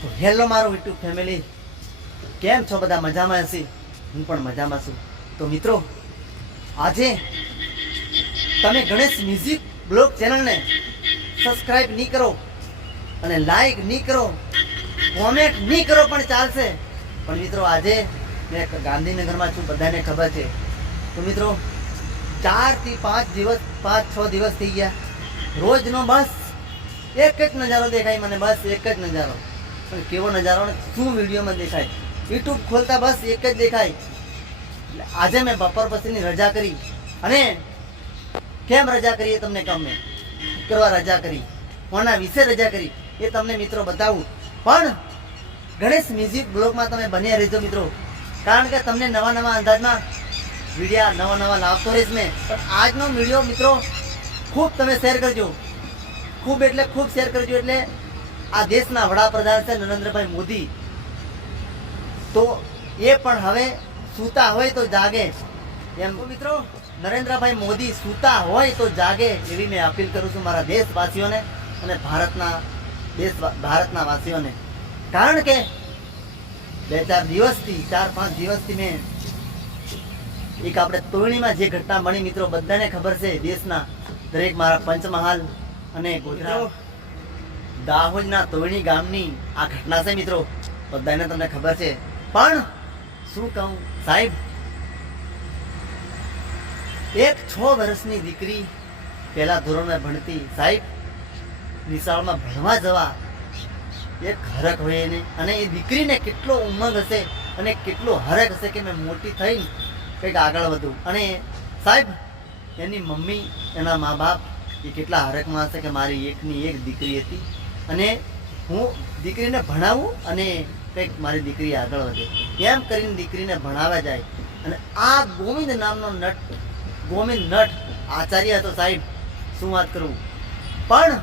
Hello મારું YouTube family કેમ છો બધા મજામાં હશે? હું પણ મજામાં છું. તો મિત્રો, આજે તમે ગણેશ મ્યુઝિક બ્લોગ ચેનલને સબસ્ક્રાઈબ નહીં કરો અને લાઈક નહીં કરો કોમેન્ટ નહીં કરો પણ ચાલશે. પણ મિત્રો, આજે મેં ગાંધીનગરમાં છું, બધાને ખબર છે. તો મિત્રો ચારથી પાંચ દિવસ, પાંચ છ દિવસ થઈ ગયા. રોજનો બસ એક જ નજારો દેખાય મને, બસ એક જ નજારો. પણ કેવો નજારો શું વિડીયોમાં દેખાય? યુટ્યુબ ખોલતા બસ એક જ દેખાય. આજે મેં બપોર પછીની રજા કરી. અને કેમ રજા કરી એ તમને કહું મેં? કરવા રજા કરી. કોના વિશે રજા કરી? એ તમને મિત્રો બતાવું. પણ ગણેશ મ્યુઝિક બ્લોગમાં તમે બન્યા રહેજો મિત્રો. કારણ કે તમને નવા નવા અંદાજમાં વિડીયા નવા નવા લાવતો રહીશ મેં. પણ આજનો વીડિયો મિત્રો ખૂબ તમે શેર કરજો. ખૂબ એટલે ખૂબ શેર કરજો એટલે આ દેશના વડાપ્રધાન છે નરેન્દ્રભાઈ મોદી. તો એ પણ હવે સૂતા હોય તો જાગે. એમ મિત્રો નરેન્દ્રભાઈ મોદી સૂતા હોય તો જાગે એવી મેં અપીલ કરું છું મારા દેશવાસીઓને અને ભારતના દેશ ભારતના વાસીઓને. કારણ કે બે ચાર દિવસથી ચાર પાંચ દિવસથી મેં એક આપણે તોરણીમાં જે ઘટના બની મિત્રો બધાને ખબર છે દેશના દરેક મારા પંચમહાલ અને ગુજરાત દાહોદના તોયણી ગામની આ ઘટના છે મિત્રો. બધાને તમને ખબર છે. પણ શું કહું? સાહેબ, એક છ વર્ષની દીકરી પહેલા ધોરણમાં ભણતી. સાહેબ, નિશાળમાં ભણવા જવા એક હરક હોય એને. અને એ દીકરીને કેટલો ઉમંગ હશે અને કેટલો હરક હશે કે મેં મોટી થઈને કંઈક આગળ વધું. અને સાહેબ, એની મમ્મી, એના મા બાપ એ કેટલા હરકમાં હશે કે મારી એકની એક દીકરી હતી. અને હું દીકરીને ભણાવું અને કંઈક મારી દીકરી આગળ વધે. એમ કરીને દીકરીને ભણાવવા જાય. અને આ ગોવિંદ નામનો નટ, ગોવિંદ નટ, આચાર્ય હતો સાહેબ, શું વાત કરું? પણ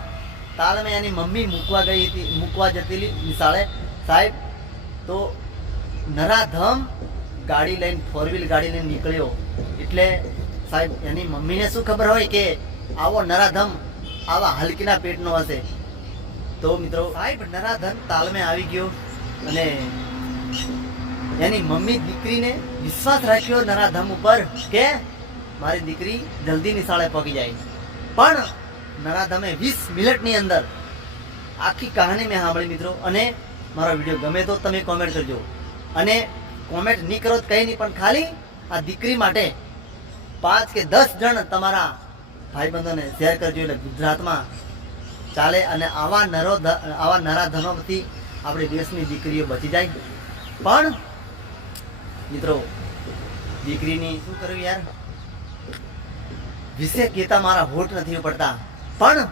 તાલમે એની મમ્મી મૂકવા ગઈ હતી, મૂકવા જતી નિશાળે. સાહેબ, તો નરાધમ ગાડી લઈને ફોર વ્હીલ ગાડી લઈને નીકળ્યો. એટલે સાહેબ, એની મમ્મીને શું ખબર હોય કે આવો નરાધમ આવા હલકીના પેટનો હશે? તો મિત્રો સાહેબ નરાધમ તાલમે આવી ગયો અને એની મમ્મી દીકરીને વિશ્વાસ રાખ્યો નરાધમ ઉપર કે મારી દીકરી જલ્દી નિશાળે પગી જાય. પણ નરાધમે વીસ મિનિટની અંદર આખી કહાની મેં સાંભળી મિત્રો, અને મારો વીડિયો ગમે તો તમે કોમેન્ટ કરજો. અને કોમેન્ટ નહીં કરો કંઈ નહીં, પણ ખાલી આ દીકરી માટે પાંચ કે દસ જણ તમારા ભાઈબંધોને શેર કરજો, એટલે ગુજરાતમાં ચાલે અને આવા નરો આવા નરાધનોથી આપણી દેશની દીકરીઓ બચી જાય. પણ, મિત્રો, દીકરીની શું કરવું યાર? વિશે કહેતા મારા હોઠ નથી પડતા પણ,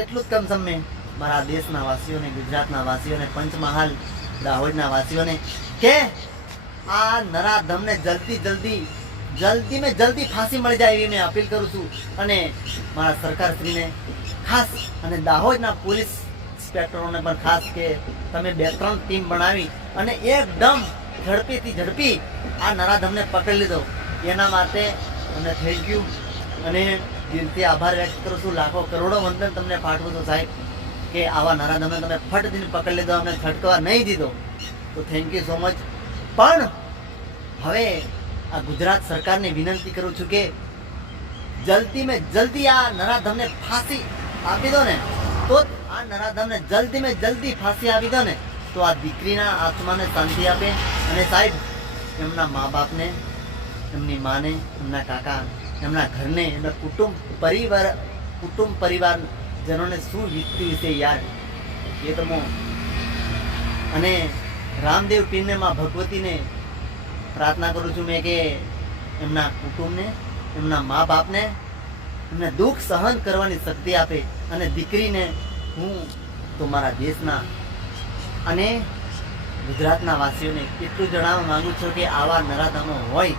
એટલું જ કમ મેં મારા દેશના વાસીઓને, ગુજરાતના વાસીઓને, પંચમહાલ, દાહોદના વાસીઓને કે આ નરાધમને જલ્દી જલ્દી જલ્દી મેં જલ્દી ફાંસી મળી જાય એવી મેં અપીલ કરું છું. અને મારા સરકારશ્રીને ખાસ અને દાહોદના પોલીસ ઇન્સ્પેક્ટરોને પણ ખાસ કે તમે બે ત્રણ ટીમ બનાવી અને એકદમ ઝડપીથી ઝડપી આ નરાધમને પકડી લીધો. એના માટે તમને થેન્ક યુ અને દિલથી આભાર વ્યક્ત કરું છું. લાખો કરોડો વંદન તમને પાઠવું છું સાહેબ કે આવા નરાધમને તમે ફટ દિન પકડી લીધો અમને છટકવા નહીં દીધો. તો થેન્ક યુ સો મચ પણ હવે આ ગુજરાત સરકારને વિનંતી કરું છું કે જલ્દી મેં જલ્દી આ નરાધમને ફાંસી આપી દો ને, તો આ નરાધમને જલ્દી મેં જલ્દી ફાંસી આપી દો ને, તો આ દીકરીના આત્માને શાંતિ આપે. અને સાહેબ, એમના મા બાપને એમની માને, એમના કાકા, એમના ઘરને, એમના કુટુંબ પરિવાર કુટુંબ પરિવાર જનોને શું વીતતી વિશે યાર એ તો અને રામદેવ પીરને માં ભગવતીને પ્રાર્થના કરું છું મેં કે એમના કુટુંબને, એમના મા બાપને એમને દુઃખ સહન કરવાની શક્તિ આપે અને દીકરીને હું તો મારા દેશના અને ગુજરાતના વાસીઓને એટલું જણાવવા માંગુ છું કે આવા નરાધામો હોય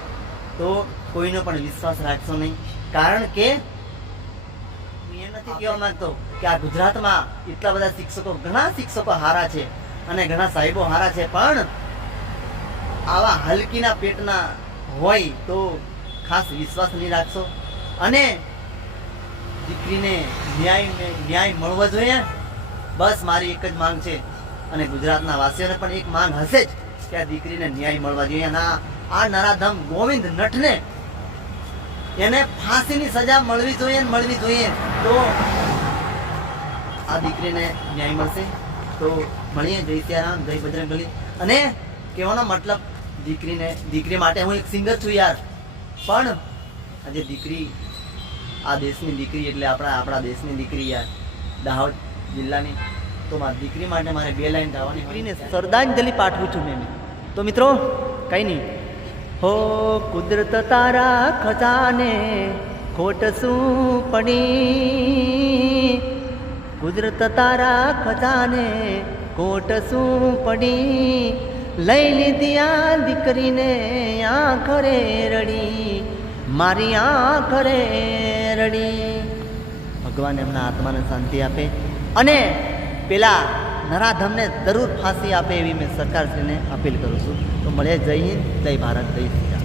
તો કોઈનો પણ વિશ્વાસ રાખશો નહીં. કારણ કે હું એ નથી કહેવા માંગતો કે આ ગુજરાતમાં એટલા બધા શિક્ષકો, ઘણા શિક્ષકો હારા છે અને ઘણા સાહેબો હારા છે, પણ આવા હલકીના પેટના હોય તો ખાસ વિશ્વાસ નહીં રાખશો. અને દીકરીને ન્યાય ન્યાય મળવો જોઈએ. બસ મારી એક જ માંગ છે. અને ગુજરાતના વાસીઓને પણ એક માંગ હશે જ કે આ દીકરીને ન્યાય મળવા જોઈએ. અને આ- નરાધમ ગોવિંદ નઠને એને ફાંસીની સજા મળવી જોઈએ મળવી જોઈએ તો આ દીકરીને ન્યાય મળશે. તો મળીએ. જય સિયારામ, જય બજરંગલી અને કહેવાનો મતલબ દીકરીને દીકરી માટે હું એક સિંગર છું યાર. પણ આજે દીકરી, આ દેશની દીકરી એટલે આપણા આપણા દેશની દીકરી યાર. દાહોદ જિલ્લાની. તો મારી દીકરી માટે મારે બે લાઈન ગાવાની દીકરીને શ્રદ્ધાંજલિ પાઠવું છું મેં તો મિત્રો, કંઈ નહીં. હો, કુદરત તારા ખજાને ખોટ શું પડી કુદરત તારા ખજાને ખોટ શું પડી લઈ લીધી આ દીકરીને આખરે રડી, મારી આખરે રડી. ભગવાન એમના આત્માને શાંતિ આપે અને પેલા નરાધમને જરૂર ફાંસી આપે એવી મેં સરકારશ્રીને અપીલ કરું છું. તો મળે જય હિન્દ, જય ભારત, જય